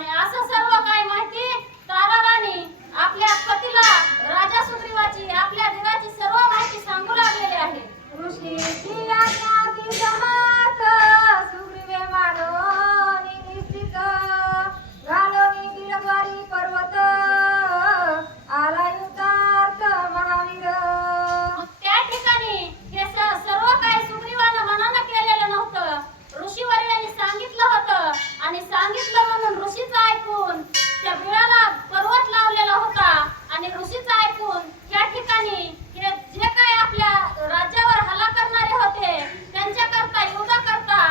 आणि असं सर्व काय माहिती ताराराणी आपल्या पतीला राजा सुग्रीवाची आपल्या दिराची सर्व माहिती सांगू लागलेली आहे. ऋषीची आज्ञा ती समर्थ सुग्रीवे मानोनी निश्चित घालोनी गिरद्वारी पर्वत आला युद्धार्थ महावीर. त्या ठिकाणी हे सर्व काही सुग्रीवानं मनानं केलेलं नव्हतं. ऋषीवर्यांनी सांगितलं होतं आणि सांगितलं म्हणून ऋषीचं ऐकून त्या बिळाला पर्वत लावलेला होता आणि ऋषीचं ऐकून त्या ठिकाणी हे जे काही आपल्या राज्यावर हल्ला करणारे होते त्यांच्याकरता युद्धाकरता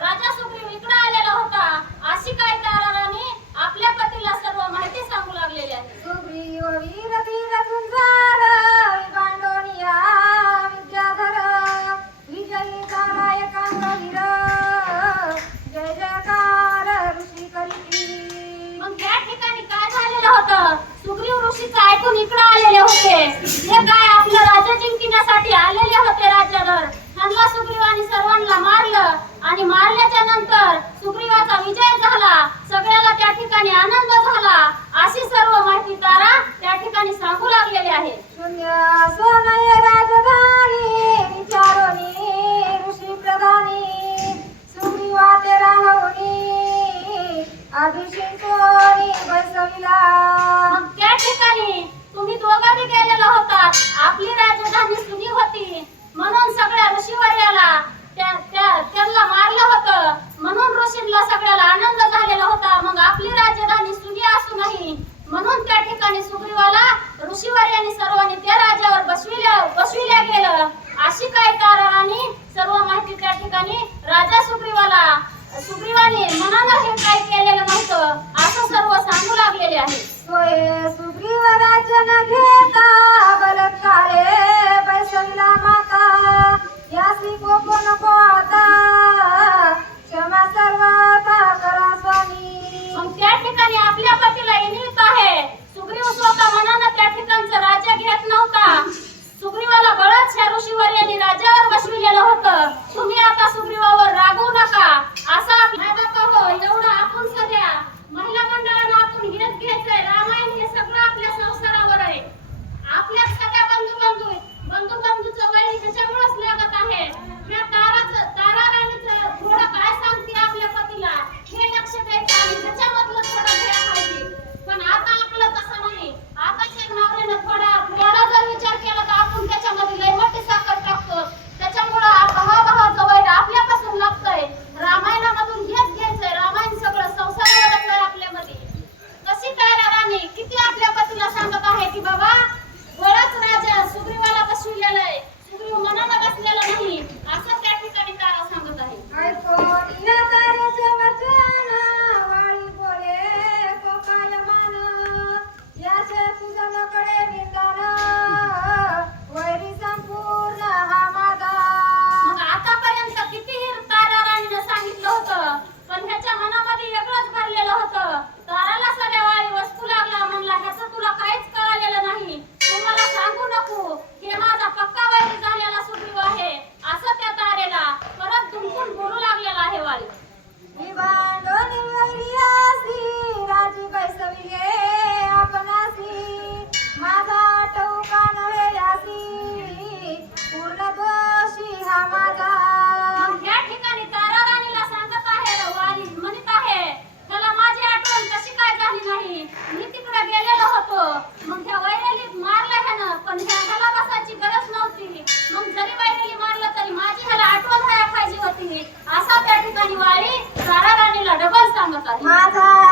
राजा सुग्रीव इकडे आलेला होता. अशी काय ताराराणी आपल्या पतीला सर्व माहिती सांगू लागलेली आहे. सुग्रीव वीर धीर झुंजार विभांडोनिया विद्याधर विजयी झाला एकांगवीर जय जयकार ऋषी करीती. मग त्या ठिकाणी काय झालेलं होतं सुग्रीव ऋषीचं ऐकून इकडे आलेले होते. जे काय आपलं राज्य जिंकण्यासाठी आलेले होते राज्यावर त्यांना सुग्रीवाने सर्वांना मारलं आणि मारल्याच्या नंतर सुग्रीवाचा विजय झाला. सगळ्याला त्या ठिकाणी आनंद झाला. अशी सर्व माहिती तारा त्या ठिकाणी सांगू लागलेली आहे. शून्य सोनय राजधानी विचारोनी ऋषी प्रधानी सुग्रीवाते राहूनी अभिषेकोनी बैसविला. मग त्या ठिकाणी तुम्ही दोघं बी गेलेला होतात. आपली राजधानी सुनी होती म्हणून सगळ्या ऋषीवर्याला त्यांना मारलं होतं म्हणून ऋषींना सगळ्याला आनंद झालेला होता. मग आपली राजधानी सुनी असूनही म्हणून त्या ठिकाणी सुग्रीवाला ऋषीवर्यांनी सर्वांनी त्या राजावर बसविल्या गेलं. अशी काय ताराराणी सर्व माहिती त्या ठिकाणी राजा सुग्रीवाने मनानं हे काय केलेलं नव्हतं असं सर्व सांगू लागलेले आहे. सोये सुग्रीव राज्य न घेता बलात्कारे बैसविला माता यासी कोप नको आता क्षमा सर्वथा करा स्वामी. मग त्या ठिकाणी आपल्या पतीला येत आहे. सुग्रीव स्वतः मनानं त्या ठिकाणचं राज्य घेत नव्हता. सुग्रीवाला बळच ह्या ऋषीवर्यांनी राज्यावर बसविलेलं होतं. तुम्ही आता सुग्रीवावर रागवू नका असं आपल्या बापावर एवढं आपण सध्या महिला मंडळानं आपण घ्यायचंय. रामायण हे सगळं आपल्या संसारावर आहे. आपल्या सगळ्या बंधूचं वय ह्याच्यामुळेच लागत आहे. ह्या ताराराणीचं थोडं काय सांगते आपल्या पतीला हे लक्ष द्यायचं आणि त्याच्यामधलं थोडं घ्या पाहिजे. पण आता आपलं तसं नाही. आताच्या नवऱ्यानं थोडा जर विचार केला तर आपण त्याच्यामध्ये लय मोठी साखर टाकतो. त्याच्यामुळं भावाचं वैर आपल्यापासून लागतंय. रामायणामधून हेच घ्यायचंय. रामायण सगळं संसारावरच आहे आपल्यामध्ये. तशी ताराराणी किती आपल्या पतीला सांगत आहे की बाबा बळच राजा सुग्रीवाला बसविलेला आहे. सुग्रीव मनानं बसलेला नाही असं त्या ठिकाणी तारा सांगत आहे. ऐकोन या तारेचे वचन वाळी बोले कोकायमान याचे तुझ्याकडे विंदान वैरी संपूर्ण हा माझा. मग आतापर्यंत किती ताराराणीनं सांगितलं होतं पण ह्याच्या मनामध्ये वेगळंच भरलेलं होतं. ताराला सगळ्या वाळी वस्तू लागला म्हणला ह्याचं तुला काहीच कळालेलं नाही. तुम्हाला सांगू नको हे माझा पक्का वैरी झालेला सुग्रीव आहे असं त्या तारेला परत दुमकून बोलू लागलेला आहे वाळी. विभांडोनी वैरियासी राजी बैसविले आपणासी माझा टौका नव्हे यासी पूर्ण दोषी हा माझा. मग ह्या ठिकाणी ताराराणीला सांगत आहे वाली म्हणत आहे त्याला माझी आठवण कशी काय झाली नाही. मी तिकडे गेलेलो होतो. मग ह्या वैरेली मारलं ह्यानं पण ह्याला बसायची गरज नव्हती. मग जरी वैरेली मारलं तरी माझी ह्याला आठवण व्हायला पाहिजे होती असा त्या ठिकाणी वाली ताराराणीला डबल सांगत आहे. माझा